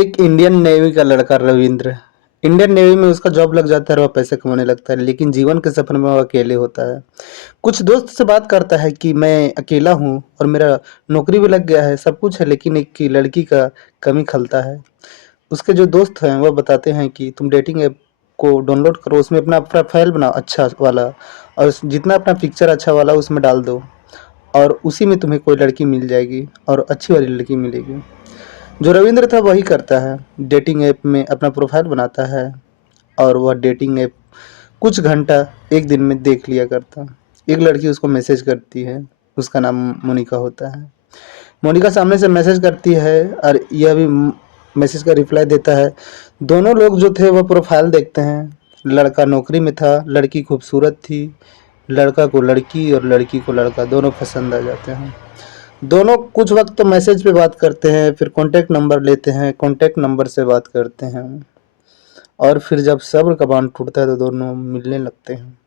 एक Indian navy का लड़का रविंद्र। इंडियन नेवी में उसका जॉब लग जाता है और वह पैसे कमाने लगता है, लेकिन जीवन के सफर में वह अकेले होता है। कुछ दोस्त से बात करता है कि मैं अकेला हूँ और मेरा नौकरी भी लग गया है, सब कुछ है, लेकिन एक की लड़की का कमी खलता है। उसके जो दोस्त हैं वह बताते हैं कि तुम डेटिंग ऐप को डाउनलोड करो, उसमें अपना प्रोफाइल बनाओ अच्छा वाला, और जितना अपना पिक्चर अच्छा वाला उसमें डाल दो, और उसी में तुम्हें कोई लड़की मिल जाएगी और अच्छी वाली लड़की मिलेगी। जो रविंद्र था वही करता है, डेटिंग ऐप में अपना प्रोफाइल बनाता है और वह डेटिंग ऐप कुछ घंटा एक दिन में देख लिया करता। एक लड़की उसको मैसेज करती है, उसका नाम मोनिका होता है। मोनिका सामने से मैसेज करती है और यह भी मैसेज का रिप्लाई देता है। दोनों लोग जो थे वह प्रोफाइल देखते हैं। लड़का नौकरी में था, लड़की खूबसूरत थी। लड़का को लड़की और लड़की को लड़का दोनों पसंद आ जाते हैं। दोनों कुछ वक्त तो मैसेज पे बात करते हैं, फिर कॉन्टैक्ट नंबर लेते हैं, कॉन्टैक्ट नंबर से बात करते हैं, और फिर जब सब्र का बांध टूटता है तो दोनों मिलने लगते हैं।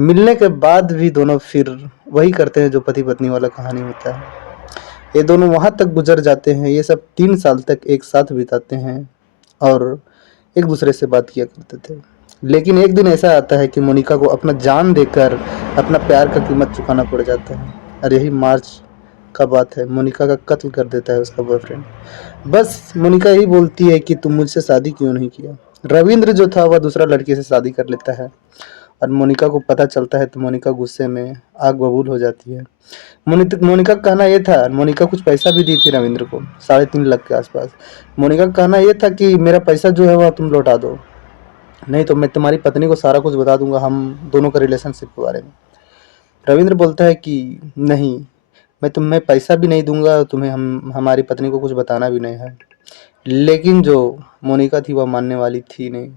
मिलने के बाद भी दोनों फिर वही करते हैं जो पति पत्नी वाला कहानी होता है। ये दोनों वहाँ तक गुजर जाते हैं, ये सब 3 साल तक एक साथ बिताते हैं और एक दूसरे से बात किया करते थे। लेकिन एक दिन ऐसा आता है कि मोनिका को अपना जान देकर अपना प्यार का कीमत चुकाना पड़ जाता है, और यही मार्च का बात है। मोनिका का कत्ल कर देता है उसका बॉयफ्रेंड। बस मोनिका यही बोलती है कि तुम मुझसे शादी क्यों नहीं किया। रविंद्र जो था वह दूसरा लड़की से शादी कर लेता है, और मोनिका को पता चलता है तो मोनिका गुस्से में आग बबूल हो जाती है। मोनिका का कहना ये था, मोनिका कुछ पैसा भी दी थी रविंद्र को, 3.5 लाख के आसपास। मोनिका का कहना ये था कि मेरा पैसा जो है वह तुम लौटा दो, नहीं तो मैं तुम्हारी पत्नी को सारा कुछ बता दूंगा हम दोनों का रिलेशनशिप के बारे में। रविंद्र बोलता है कि नहीं, मैं तुम्हें पैसा भी नहीं दूंगा, तुम्हें हमारी पत्नी को कुछ बताना भी नहीं है। लेकिन जो मोनिका थी वह मानने वाली थी नहीं,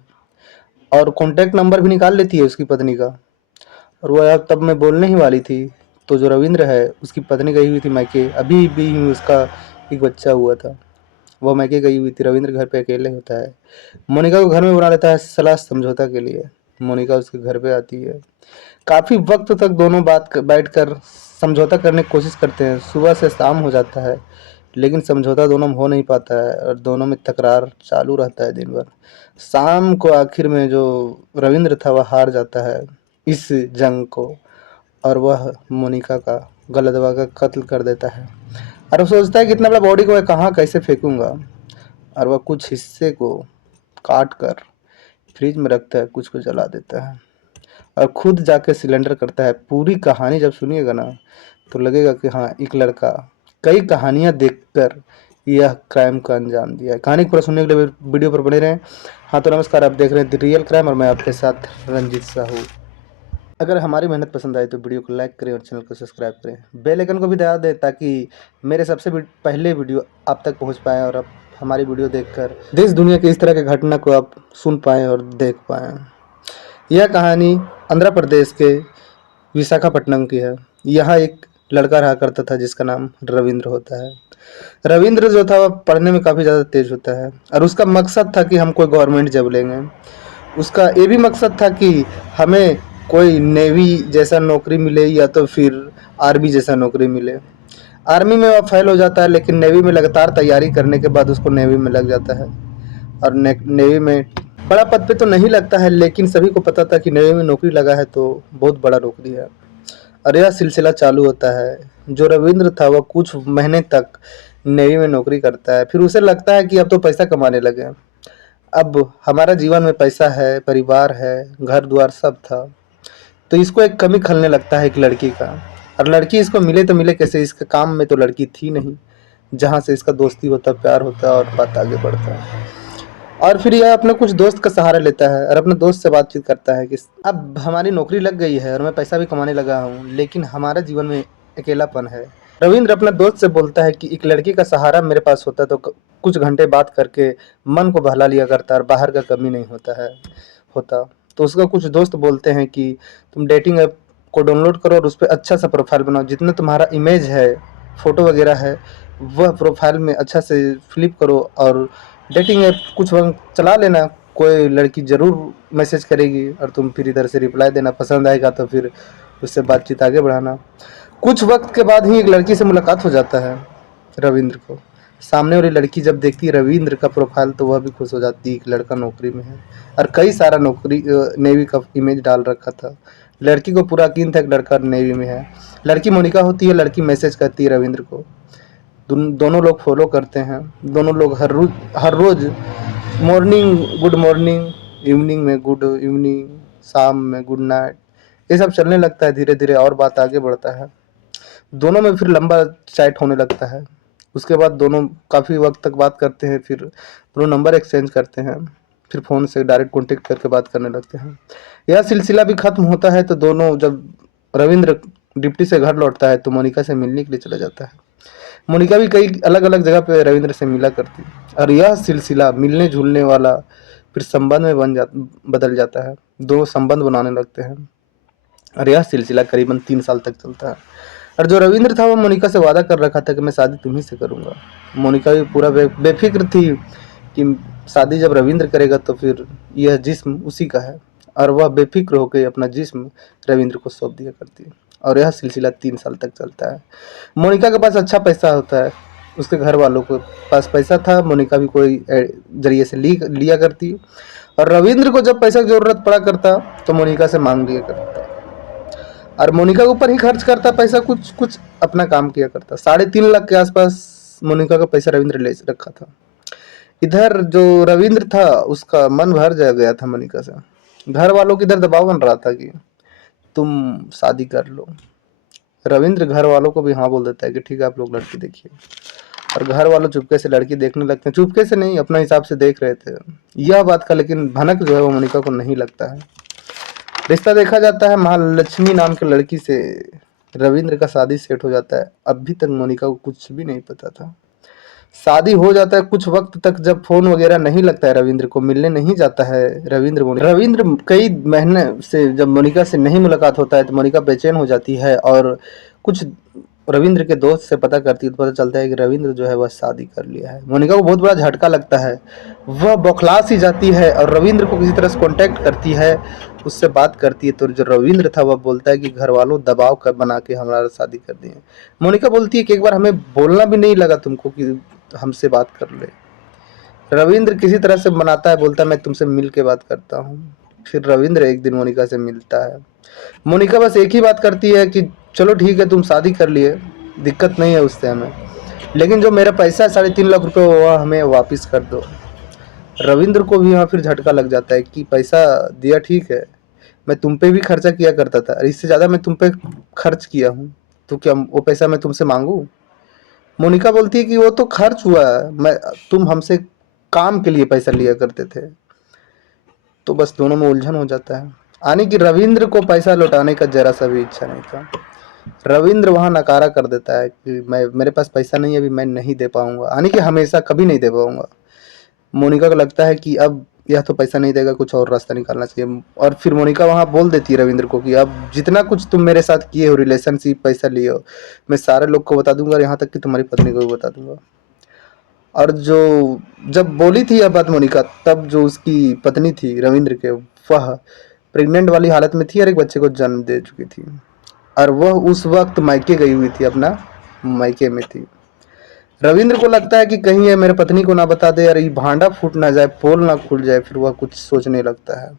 और कॉन्टैक्ट नंबर भी निकाल लेती है उसकी पत्नी का, और वह तब मैं बोलने ही वाली थी। तो जो रविंद्र है उसकी पत्नी गई हुई थी मैके, अभी भी उसका एक बच्चा हुआ था, वह मैके गई हुई थी। रविंद्र घर पे अकेले होता है। मोनिका को घर में बुला लेता है सलाह समझौता के लिए। मोनिका उसके घर पे आती है। काफ़ी वक्त तक दोनों बैठकर समझौता करने की कोशिश करते हैं। सुबह से शाम हो जाता है, लेकिन समझौता दोनों में हो नहीं पाता है और दोनों में तकरार चालू रहता है दिन भर। शाम को आखिर में जो रविंद्र था वह हार जाता है इस जंग को, और वह मोनिका का गला दबा कर कत्ल कर देता है। और वो सोचता है कि इतना बड़ा बॉडी को मैं कहाँ कैसे फेंकूंगा, और वह कुछ हिस्से को काट कर फ्रिज में रखता है, कुछ को जला देता है और खुद जाके सिलेंडर करता है। पूरी कहानी जब सुनिएगा ना तो लगेगा कि हाँ, एक लड़का कई कहानियाँ देखकर यह क्राइम का अंजाम दिया है। कहानी को पूरा सुनने के लिए वीडियो पर बने रहें। हाँ तो नमस्कार, आप देख रहे हैं द रियल क्राइम और मैं आपके साथ रंजीत साहू। अगर हमारी मेहनत पसंद आए तो वीडियो को लाइक करें और चैनल को सब्सक्राइब करें, बेल आइकन को भी दबा दें ताकि मेरे सबसे पहले वीडियो आप तक पहुंच पाएँ और आप हमारी वीडियो देखकर देश दुनिया के इस तरह के घटना को आप सुन पाएँ और देख पाएँ। यह कहानी आंध्र प्रदेश के विशाखापट्टनम की है। यहाँ एक लड़का रहा करता था जिसका नाम रविंद्र होता है। रविंद्र जो था वह पढ़ने में काफ़ी ज़्यादा तेज होता है और उसका मकसद था कि हम कोई गवर्नमेंट जॉब लेंगे। उसका ये भी मकसद था कि हमें कोई नेवी जैसा नौकरी मिले या तो फिर आर्मी जैसा नौकरी मिले। आर्मी में वह फेल हो जाता है, लेकिन नेवी में लगातार तैयारी करने के बाद उसको नेवी में लग जाता है, और नेवी में बड़ा पद पे तो नहीं लगता है, लेकिन सभी को पता था कि नेवी में नौकरी लगा है तो बहुत बड़ा नौकरी है। और यह सिलसिला चालू होता है। जो रविंद्र था वह कुछ महीने तक नेवी में नौकरी करता है, फिर उसे लगता है कि अब तो पैसा कमाने लगे, अब हमारा जीवन में पैसा है, परिवार है, घर द्वार सब था। तो इसको एक कमी खलने लगता है एक लड़की का, और लड़की इसको मिले तो मिले कैसे, इसके काम में तो लड़की थी नहीं जहाँ से इसका दोस्ती होता, प्यार होता और बात आगे बढ़ता है। और फिर यह अपने कुछ दोस्त का सहारा लेता है और अपने दोस्त से बातचीत करता है कि अब हमारी नौकरी लग गई है और मैं पैसा भी कमाने लगा हूँ, लेकिन हमारा जीवन में अकेलापन है। रविंद्र अपने दोस्त से बोलता है कि एक लड़की का सहारा मेरे पास होता तो कुछ घंटे बात करके मन को बहला लिया करता और बाहर का कमी नहीं होता। तो उसका कुछ दोस्त बोलते हैं कि तुम डेटिंग ऐप को डाउनलोड करो और उस पर अच्छा सा प्रोफाइल बनाओ, जितना तुम्हारा इमेज है, फ़ोटो वगैरह है, वह प्रोफाइल में अच्छा से फ्लिप करो और डेटिंग ऐप कुछ वक्त चला लेना। कोई लड़की ज़रूर मैसेज करेगी और तुम फिर इधर से रिप्लाई देना, पसंद आएगा तो फिर उससे बातचीत आगे बढ़ाना। कुछ वक्त के बाद ही एक लड़की से मुलाकात हो जाता है रविंद्र को, सामने वाली लड़की जब देखती है रविंद्र का प्रोफाइल तो वह भी खुश हो जाती है कि लड़का नौकरी में है, और कई सारा नौकरी नेवी का इमेज डाल रखा था। लड़की को पूरा यकीन था कि लड़का नेवी में है। लड़की मोनिका होती है, लड़की मैसेज करती है रविंद्र को। दोनों लोग फॉलो करते हैं। दोनों लोग हर रोज मॉर्निंग गुड मॉर्निंग, इवनिंग में गुड इवनिंग, शाम में गुड नाइट, ये सब चलने लगता है। धीरे धीरे और बात आगे बढ़ता है। दोनों में फिर लंबा चैट होने लगता है। उसके बाद दोनों काफ़ी वक्त तक बात करते हैं। फिर दोनों नंबर एक्सचेंज करते हैं। फिर फ़ोन से डायरेक्ट कॉन्टेक्ट करके बात करने लगते हैं। यह सिलसिला भी ख़त्म होता है तो दोनों जब रविंद्र डिप्टी से घर लौटता है तो मोनिका से मिलने के लिए चला जाता है। मोनिका भी कई अलग अलग जगह पे रविंद्र से मिला करती और यह सिलसिला मिलने जुलने वाला फिर संबंध में बदल जाता है। दो संबंध बनाने लगते हैं और यह सिलसिला करीबन 3 साल तक चलता है। और जो रविंद्र था वो मोनिका से वादा कर रखा था कि मैं शादी तुम्ही से करूँगा। मोनिका भी पूरा बेफिक्र थी कि शादी जब रविंद्र करेगा तो फिर यह जिस्म उसी का है, और वह बेफिक्र होकर अपना जिस्म रविंद्र को सौंप दिया करती है। और यह सिलसिला 3 साल तक चलता है। मोनिका के पास अच्छा पैसा होता है, उसके घर वालों के पास पैसा था। मोनिका भी कोई जरिए से लिया करती, और रविंद्र को जब पैसा की जरूरत पड़ा करता तो मोनिका से मांग लिया करता, और मोनिका के ऊपर ही खर्च करता पैसा, कुछ कुछ अपना काम किया करता। 3.5 लाख के आसपास मोनिका का पैसा रविंद्र ले रखा था। इधर जो रविंद्र था उसका मन भर जा गया था मोनिका से। घर वालों की इधर दबाव बन रहा था कि तुम शादी कर लो। रविंद्र घर वालों को भी हाँ बोल देता है कि ठीक है आप लोग लड़की देखिए, और घर वालों चुपके से लड़की देखने लगते हैं। चुपके से नहीं, अपने हिसाब से देख रहे थे। यह बात का लेकिन भनक जो है वो मोनिका को नहीं लगता है। रिश्ता देखा जाता है, महालक्ष्मी नाम की लड़की से रविंद्र का शादी सेट हो जाता है। अभी तक मोनिका को कुछ भी नहीं पता था। शादी हो जाता है, कुछ वक्त तक जब फोन वगैरह नहीं लगता है, रविंद्र को मिलने नहीं जाता है रविंद्र कई महीने से जब मोनिका से नहीं मुलाकात होता है तो मोनिका बेचैन हो जाती है, और कुछ रविंद्र के दोस्त से पता करती है तो पता चलता है कि रविंद्र जो है वह शादी कर लिया है। मोनिका को बहुत बड़ा झटका लगता है। वह बौखला सी जाती है और रविंद्र को किसी तरह से कांटेक्ट करती है, उससे बात करती है। तो जो रविंद्र था वह बोलता है कि घर वालों दबाव कर बना के हमारा शादी कर दिए। मोनिका बोलती है कि एक बार हमें बोलना भी नहीं लगा तुमको कि हमसे बात कर ले। रविंद्र किसी तरह से मनाता है, बोलता है मैं तुमसे मिल के बात करता हूँ। फिर रविंद्र एक दिन मोनिका से मिलता है। मोनिका बस एक ही बात करती है कि चलो ठीक है तुम शादी कर लिए, दिक्कत नहीं है उससे हमें, लेकिन जो मेरा पैसा है 3.5 लाख रुपए वह हमें वापस कर दो। रविंद्र को भी यहाँ फिर झटका लग जाता है कि पैसा दिया ठीक है, मैं तुम पे भी खर्चा किया करता था, इससे ज़्यादा मैं तुम पे खर्च किया हूँ, तो क्या वो पैसा मैं तुमसे मांगू? मोनिका बोलती है कि वो तो खर्च हुआ है, मैं तुम हमसे काम के लिए पैसा लिया करते थे। तो बस दोनों में उलझन हो जाता है। यानी कि रविंद्र को पैसा लौटाने का जरा सा भी इच्छा नहीं था। रविंद्र वहाँ नकारा कर देता है कि मेरे पास पैसा नहीं है, अभी मैं नहीं दे पाऊंगा, यानी कि हमेशा कभी नहीं दे पाऊंगा। मोनिका को लगता है कि अब यह तो पैसा नहीं देगा, कुछ और रास्ता निकालना चाहिए। और फिर मोनिका वहाँ बोल देती है रविंद्र को कि अब जितना कुछ तुम मेरे साथ किए हो, रिलेशनशिप, पैसा लिए हो, मैं सारे लोग को बता दूंगा, यहाँ तक कि तुम्हारी पत्नी को भी बता दूंगा। और जो जब बोली थी यह बात मोनिका, तब जो उसकी पत्नी थी रविंद्र के, वह प्रेग्नेंट वाली हालत में थी और एक बच्चे को जन्म दे चुकी थी, और वह उस वक्त मायके गई हुई थी, अपना मायके में थी। रविंद्र को लगता है कि कहीं ये मेरे पत्नी को ना बता दे और ये भांडा फूट ना जाए, पोल ना खुल जाए। फिर वह कुछ सोचने लगता है।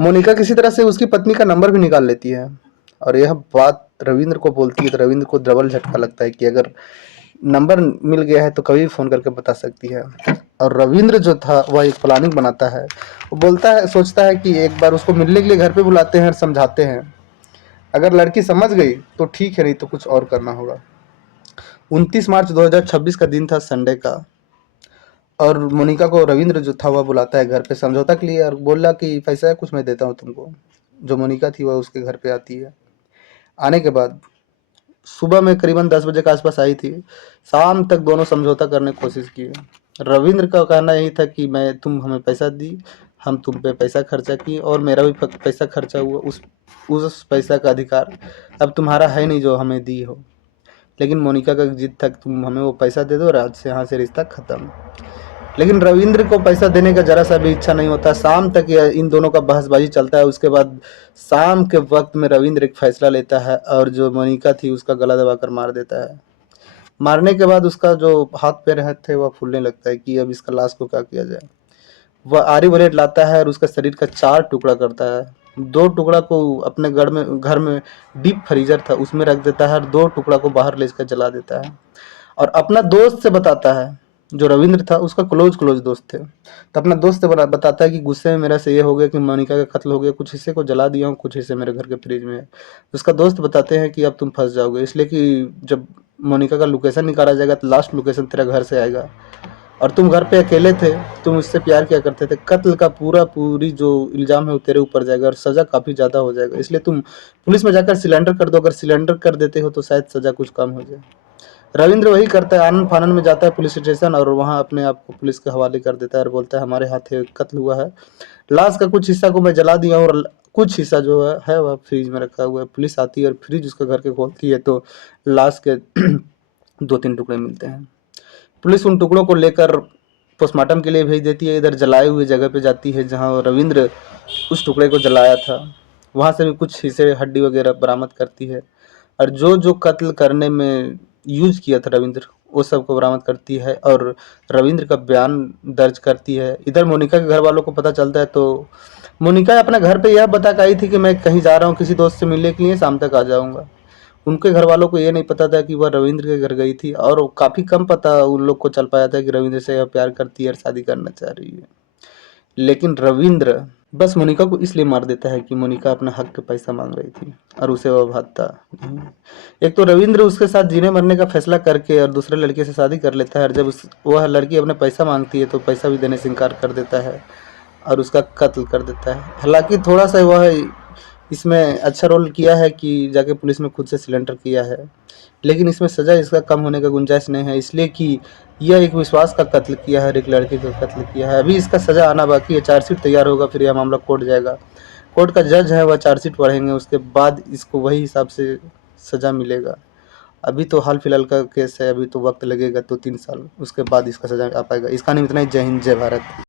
मोनिका किसी तरह से उसकी पत्नी का नंबर भी निकाल लेती है और यह बात रविंद्र को बोलती है, तो रविंद्र को डबल झटका लगता है कि अगर नंबर मिल गया है तो कभी भी फ़ोन करके बता सकती है। और रविंद्र जो था वह एक प्लानिंग बनाता है। वो बोलता है, सोचता है कि एक बार उसको मिलने के लिए घर पे बुलाते हैं और समझाते हैं। अगर लड़की समझ गई तो ठीक है, नहीं तो कुछ और करना होगा। 29 मार्च 2026 का दिन था, संडे का। और मोनिका को रविंद्र जो था वह बुलाता है घर पे समझौता के लिए और बोला कि पैसा है कुछ मैं देता हूँ तुमको। जो मोनिका थी वह उसके घर पे आती है। आने के बाद सुबह में करीबन 10 बजे के आसपास आई थी। शाम तक दोनों समझौता करने की कोशिश की। रविंद्र का कहना यही था कि मैं तुम हमें पैसा दी, हम तुम पे पैसा खर्चा किए और मेरा भी पैसा खर्चा हुआ, उस पैसा का अधिकार अब तुम्हारा है नहीं जो हमें दी हो। लेकिन मोनिका का जिद था कि तुम हमें वो पैसा दे दो और आज से यहाँ से रिश्ता ख़त्म। लेकिन रविंद्र को पैसा देने का जरा सा भी इच्छा नहीं होता। शाम तक इन दोनों का बहसबाजी चलता है। उसके बाद शाम के वक्त में रविंद्र एक फैसला लेता है और जो मोनिका थी उसका गला दबाकर मार देता है। मारने के बाद उसका जो हाथ-पैर थे वह फूलने लगता है कि अब इसका लाश को क्या किया जाए। वह आरी बुलेट लाता है और उसका शरीर का 4 टुकड़ा करता है। 2 टुकड़ा को अपने घर में डीप फ्रीज़र था उसमें रख देता है और 2 टुकड़ा को बाहर ले जाकर जला देता है। और अपना दोस्त से बताता है, जो रविंद्र था उसका क्लोज़ दोस्त थे। तो अपना दोस्त से बताता है कि गुस्से में मेरा से ये हो गया कि मोनिका का कत्ल हो गया, कुछ हिस्से को जला दिया हूँ, कुछ हिस्से मेरे घर के फ्रिज में है। उसका दोस्त बताते हैं कि अब तुम फँस जाओगे, इसलिए कि जब मोनिका का लोकेशन निकाला जाएगा तो लास्ट लोकेशन तेरा घर से आएगा। और तुम घर पे अकेले थे, तुम उससे प्यार किया करते थे, कत्ल का पूरी जो इल्ज़ाम है वो तेरे ऊपर जाएगा और सज़ा काफ़ी ज़्यादा हो जाएगा। इसलिए तुम पुलिस में जाकर सिलेंडर कर दो, अगर सिलेंडर कर देते हो तो शायद सज़ा कुछ कम हो जाए। रविंद्र वही करता है, आनन-फानन में जाता है पुलिस स्टेशन और वहाँ अपने आप को पुलिस के हवाले कर देता है और बोलता है हमारे हाथ ये कत्ल हुआ है। लाश का कुछ हिस्सा को मैं जला दिया हूँ और कुछ हिस्सा जो है वह फ्रिज में रखा हुआ है। पुलिस आती है और फ्रिज उसके घर के खोलती है तो लाश के 2-3 टुकड़े मिलते हैं। पुलिस उन टुकड़ों को लेकर पोस्टमार्टम के लिए भेज देती है। इधर जलाए हुए जगह पे जाती है जहाँ रविंद्र उस टुकड़े को जलाया था। वहाँ से भी कुछ हिस्से हड्डी वगैरह बरामद करती है और जो कत्ल करने में यूज़ किया था रविंद्र, वो सब को बरामद करती है और रविंद्र का बयान दर्ज करती है। इधर मोनिका के घर वालों को पता चलता है तो मोनिका अपने घर पे यह बता के आई थी कि मैं कहीं जा रहा हूँ किसी दोस्त से मिलने के लिए, शाम तक आ जाऊँगा। उनके घर वालों को ये नहीं पता था कि वह रविंद्र के घर गई थी और काफ़ी कम पता उन लोग को चल पाया था कि रविंद्र से यह प्यार करती है और शादी करना चाह रही है। लेकिन रविंद्र बस मोनिका को इसलिए मार देता है कि मोनिका अपना हक का पैसा मांग रही थी और उसे वह भाता नहीं। एक तो रविंद्र उसके साथ जीने मरने का फैसला करके और दूसरे लड़के से शादी कर लेता है और जब वह लड़की अपने पैसा मांगती है तो पैसा भी देने से इनकार कर देता है और उसका कत्ल कर देता है। हालांकि थोड़ा सा वह इसमें अच्छा रोल किया है कि जाके पुलिस में खुद से सिलेंडर किया है, लेकिन इसमें सज़ा इसका कम होने का गुंजाइश नहीं है, इसलिए कि यह एक विश्वास का कत्ल किया है और एक लड़के का कत्ल किया है। अभी इसका सज़ा आना बाकी है, चार्जशीट तैयार होगा फिर यह मामला कोर्ट जाएगा। कोर्ट का जज है वह चार्जशीट पढ़ेंगे, उसके बाद इसको वही हिसाब से सज़ा मिलेगा। अभी तो हाल फिलहाल का केस है, अभी तो वक्त लगेगा 2-3 साल, उसके बाद इसका सज़ा आ पाएगा। इसका नाम इतना ही। जय हिंद, जय भारत।